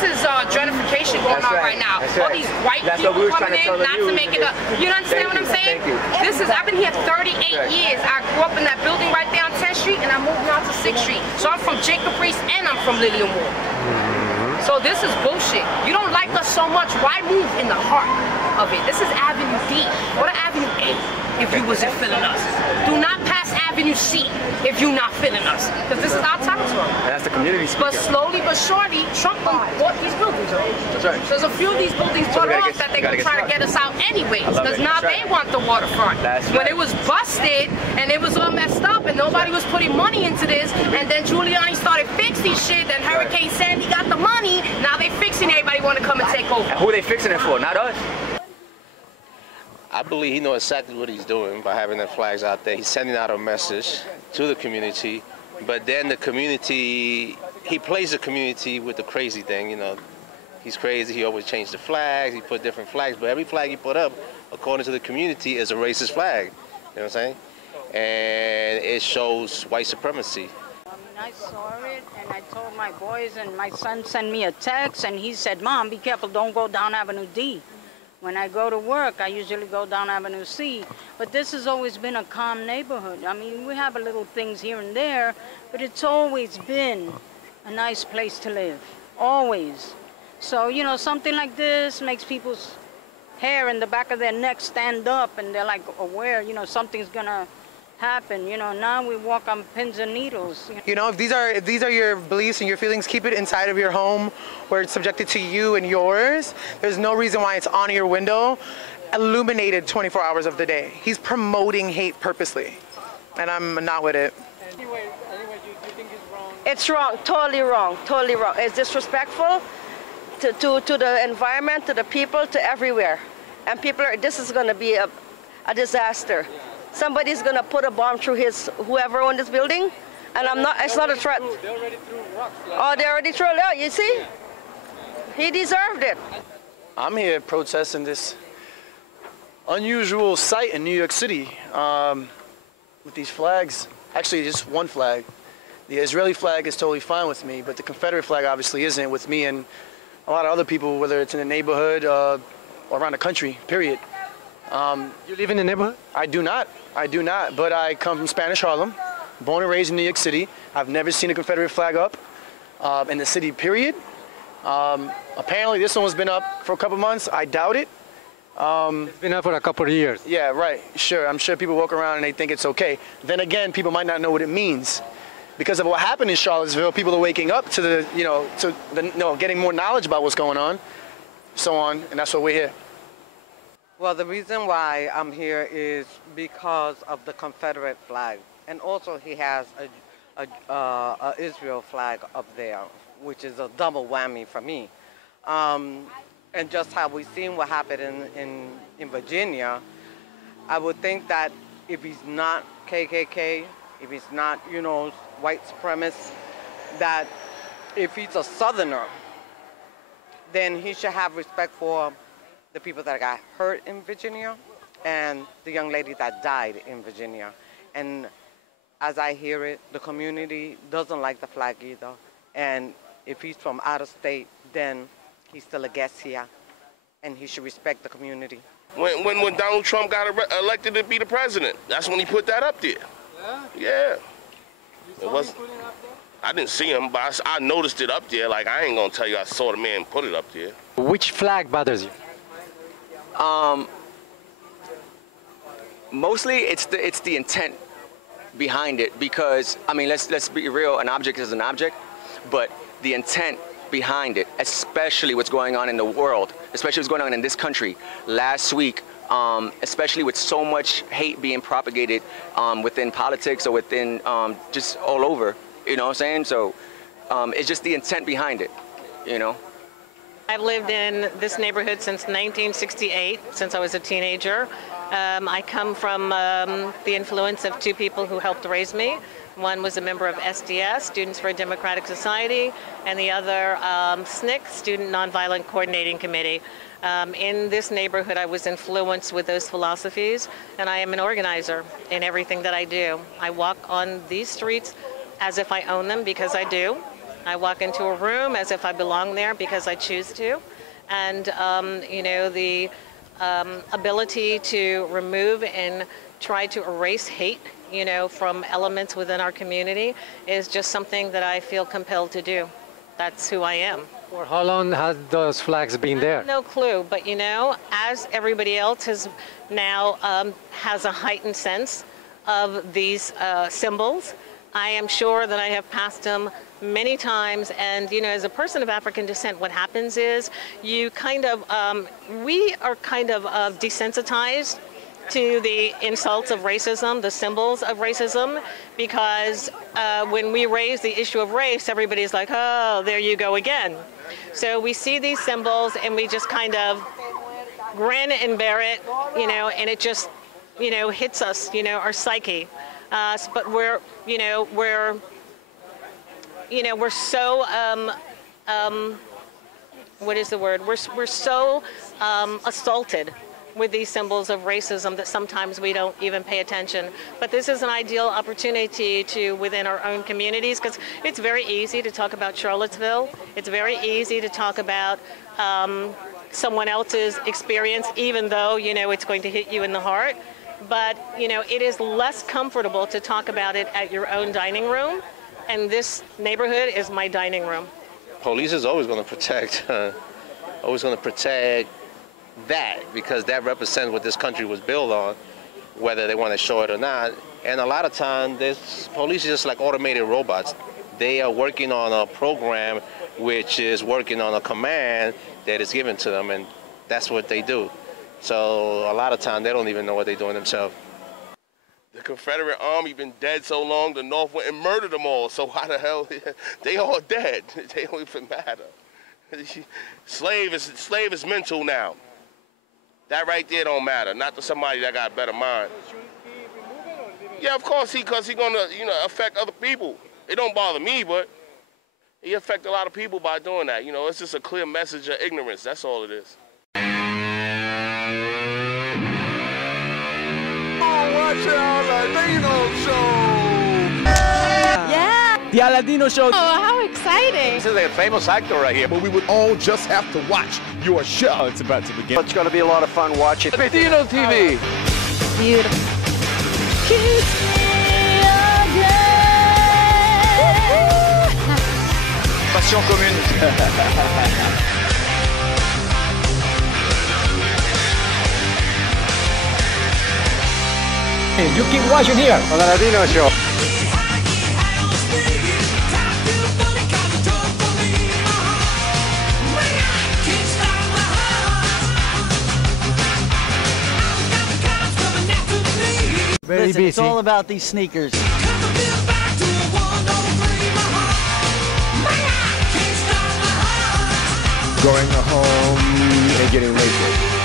this is gentrification going on right now. All these white people coming in, not to make it up. You understand what I'm saying? This is, I've been here 38 years. I grew up in that building right there on 10th Street, and I moved now to 6th Street. So I'm from Jacob Reese, and I'm from Lillian Wall. So this is bullshit. You don't like us so much, why move in the heart of it? This is Avenue D. What an Avenue A if you wasn't feeling us. Do not pass Avenue C if you're not feeling us. Because this is our territory. And that's the community speaking. But slowly but surely, Trump bought these buildings. That's right. There's a few of these buildings bought off that they're going to try to get us out anyways. Because now they want the waterfront. When it was busted and it was all messed up and nobody was putting money into this, and then Giuliani started fixing shit, and Hurricane Sandy got the money, now they fixing, everybody want to come and take over. And who are they fixing it for? Not us. I believe he knows exactly what he's doing by having the flags out there. He's sending out a message to the community, but then the community, he plays the community with the crazy thing, you know. He's crazy, he always changed the flags, he put different flags, but every flag he put up, according to the community, is a racist flag, you know what I'm saying? And it shows white supremacy. I saw it, and I told my boys, and my son sent me a text, and he said, Mom, be careful, don't go down Avenue D. When I go to work, I usually go down Avenue C. But this has always been a calm neighborhood. I mean, we have a little things here and there, but it's always been a nice place to live, always. So, you know, something like this makes people's hair in the back of their neck stand up, and they're like aware, you know, something's gonna happen. You know, now we walk on pins and needles. You know, if these are your beliefs and your feelings, keep it inside of your home where it's subjected to you and yours. There's no reason why it's on your window, illuminated 24 hours of the day. He's promoting hate purposely, and I'm not with it. Anyway, do you think it's wrong? It's wrong, totally wrong, totally wrong. It's disrespectful to the environment, to the people, to everywhere. And people are, this is going to be a disaster. Somebody's going to put a bomb through whoever owned this building, and it's not a threat. They already threw rocks. Oh, they already threw it out, you see? He deserved it. I'm here protesting this unusual sight in New York City with these flags. Actually, just one flag. The Israeli flag is totally fine with me, but the Confederate flag obviously isn't with me and a lot of other people, whether it's in the neighborhood or around the country, period. You live in the neighborhood? I do not, but I come from Spanish Harlem, born and raised in New York City. I've never seen a Confederate flag up in the city, period. Apparently this one has been up for a couple months. I doubt it. It's been up for a couple of years. Yeah, right, sure. I'm sure people walk around and they think it's okay. Then again, people might not know what it means. Because of what happened in Charlottesville, people are waking up to getting more knowledge about what's going on, so on, and that's why we're here. Well, the reason why I'm here is because of the Confederate flag. And also he has a Israel flag up there, which is a double whammy for me. And just how we've seen what happened in Virginia, I would think that if he's not KKK, if he's not, you know, white supremacist, that if he's a Southerner, then he should have respect for the people that got hurt in Virginia and the young lady that died in Virginia. And as I hear it, the community doesn't like the flag either. And if he's from out of state, then he's still a guest here, and he should respect the community. When Donald Trump got elected to be the president, that's when he put that up there. Yeah. It was. I didn't see him, but I noticed it up there. Like, I ain't gonna tell you I saw the man put it up there. Which flag bothers you? Mostly it's the intent behind it, because I mean, let's be real, an object is an object, but the intent behind it, especially what's going on in the world, especially what's going on in this country last week, especially with so much hate being propagated within politics or within just all over, you know what I'm saying? So it's just the intent behind it, you know? I've lived in this neighborhood since 1968, since I was a teenager. I come from the influence of two people who helped raise me. One was a member of SDS, Students for a Democratic Society, and the other SNCC, Student Nonviolent Coordinating Committee. In this neighborhood, I was influenced with those philosophies, and I am an organizer in everything that I do. I walk on these streets as if I own them, because I do. I walk into a room as if I belong there because I choose to. And, you know, the ability to remove and try to erase hate, you know, from elements within our community is just something that I feel compelled to do. That's who I am. For how long has those flags been there? No clue, but you know, as everybody else has now has a heightened sense of these symbols, I am sure that I have passed them many times. And you know, as a person of African descent, what happens is you kind of, we are kind of desensitized to the insults of racism, the symbols of racism, because when we raise the issue of race, everybody's like, oh, there you go again. So we see these symbols and we just kind of grin and bear it, you know, and it just, you know, hits us, you know, our psyche. But we're so, what is the word? We're so assaulted with these symbols of racism that sometimes we don't even pay attention. But this is an ideal opportunity to, within our own communities, because it's very easy to talk about Charlottesville. It's very easy to talk about someone else's experience, even though, you know, it's going to hit you in the heart. But, you know, it is less comfortable to talk about it at your own dining room. And this neighborhood is my dining room. Police is always going to protect, that, because that represents what this country was built on, whether they want to show it or not. And a lot of times, police is just like automated robots. They are working on a program which is working on a command that is given to them, and that's what they do. So a lot of times, they don't even know what they're doing themselves. The Confederate Army been dead so long, the North went and murdered them all. So why the hell, they all dead. They don't even matter. Slave is mental now. That right there don't matter, not to somebody that got a better mind. Yeah, of course, because he gonna, you know, affect other people. It don't bother me, but he affect a lot of people by doing that. You know, it's just a clear message of ignorance. That's all it is. Watch ALADINO show! Yeah! The ALADINO show! Oh, how exciting! This is a famous actor right here. But we would all just have to watch your show. Oh, it's about to begin. It's going to be a lot of fun watching ALADINO TV! Beautiful. Kiss me again! Passion commune. You keep watching here on ALADINO show. Very busy. It's all about these sneakers. Going home and getting naked.